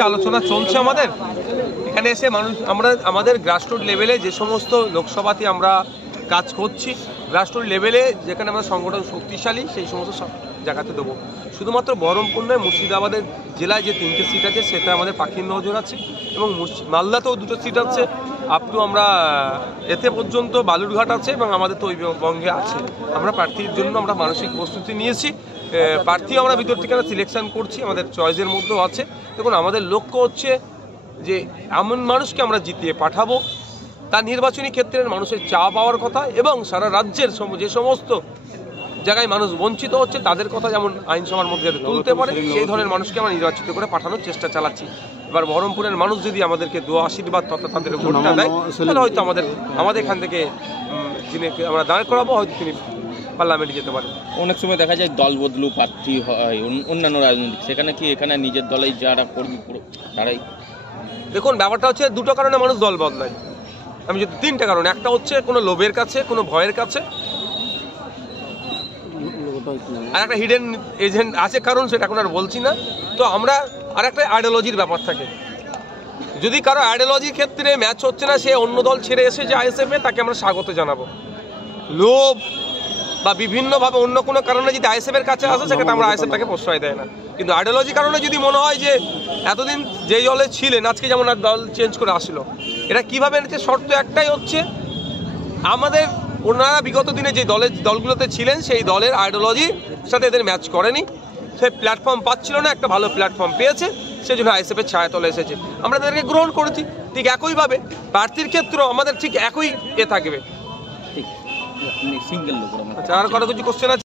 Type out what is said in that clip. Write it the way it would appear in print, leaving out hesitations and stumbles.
আজকে আলোচনা চলছে আমাদের এখানে এসে মানুষ আমরা আমাদের গ্রাসরুট লেভেলে যে সমস্ত লোকসভাতে আমরা কাজ করছি, গ্রাসরুট লেভেলে যেখানে আমরা সংগঠন শক্তিশালী সেই সমস্ত জায়গাতে দেবো। শুধুমাত্র বহরমপুর নয়, মুর্শিদাবাদের জেলায় যে 3টে সিট আছে সেটা আমাদের পাখির নজর আছে, এবং মালদাতেও 2টো সিট আছে, আপ টু আমরা এতে পর্যন্ত বালুরঘাট আছে, এবং আমাদের তো ওই বঙ্গে আছে। আমরা প্রার্থীর জন্য আমরা মানসিক প্রস্তুতি নিয়েছি, প্রার্থী আমরা ভিতর থেকে সিলেকশন করছি, আমাদের চয়েসের মধ্যেও আছে। দেখুন, আমাদের লক্ষ্য হচ্ছে যে এমন মানুষকে আমরা জিতিয়ে পাঠাবো তার নির্বাচনী ক্ষেত্রে মানুষের চা পাওয়ার কথা, এবং সারা রাজ্যের যে সমস্ত জায়গায় মানুষ বঞ্চিত হচ্ছে তাদের কথা যেমন আইনসভার মধ্যে তুলতে পারে, সেই ধরনের মানুষকে আমরা নির্বাচিত করে পাঠানোর চেষ্টা চালাচ্ছি। এবার বহরমপুরের মানুষ যদি আমাদেরকে দোয়া আশীর্বাদ তথা তাদের ভোটটা দেয়, তাহলে হয়তো আমাদের এখান থেকে যিনি আমরা দাঁড় করাবো, হয়তো তিনি পার্লামেন্টে যেতে পারেন। অনেক সময় দেখা যায় দল বদলু প্রার্থী হয় অন্যান্য রাজনৈতিক, সেখানে কি এখানে নিজের দলেই যারা কর্মী তারাই? দেখুন, ব্যাপারটা হচ্ছে 2টো কারণে মানুষ দল বদলায়। আমি যদি 3টে কারণ, একটা হচ্ছে কোনো লোভের কাছে, কোনো ভয়ের কাছে, আর একটা হিডেন এজেন্ট আছে কারণ, সেটা এখন আর বলছি না। তো আমরা আর একটা আইডিওলজির ব্যাপার থাকে, যদি কারো আইডিওলজির ক্ষেত্রে ম্যাচ হচ্ছে না, সে অন্য দল ছেড়ে এসে যে আইএসএফে, তাকে আমরা স্বাগত জানাবো। লোভ বা বিভিন্নভাবে অন্য কোনো কারণে যদি আইএসএফের কাছে আসে, সেক্ষেত্রে আমরা আইএসএফ তাকে প্রশ্রয় দেয় না। কিন্তু আইডিওলজি কারণে যদি মনে হয় যে এতদিন যেই দলে ছিলেন, আজকে যেমন আর দল চেঞ্জ করে আসলো, এটা কীভাবে এনেছে? শর্ত একটাই হচ্ছে, আমাদের ওনারা বিগত দিনে যে দলগুলোতে ছিলেন সেই দলের আইডিওলজির সাথে এদের ম্যাচ করেনি, সে প্ল্যাটফর্ম পাচ্ছিল না, একটা ভালো প্ল্যাটফর্ম পেয়েছে, সেই জন্য আইএসএফের ছায়াতলে এসেছে, আমরা তাদেরকে গ্রহণ করেছি। ঠিক একইভাবে প্রার্থীর ক্ষেত্রেও আমাদের ঠিক একই থাকবে। সিঙ্গেল লোক। আর কারো কিছু কোশ্চেন আছে?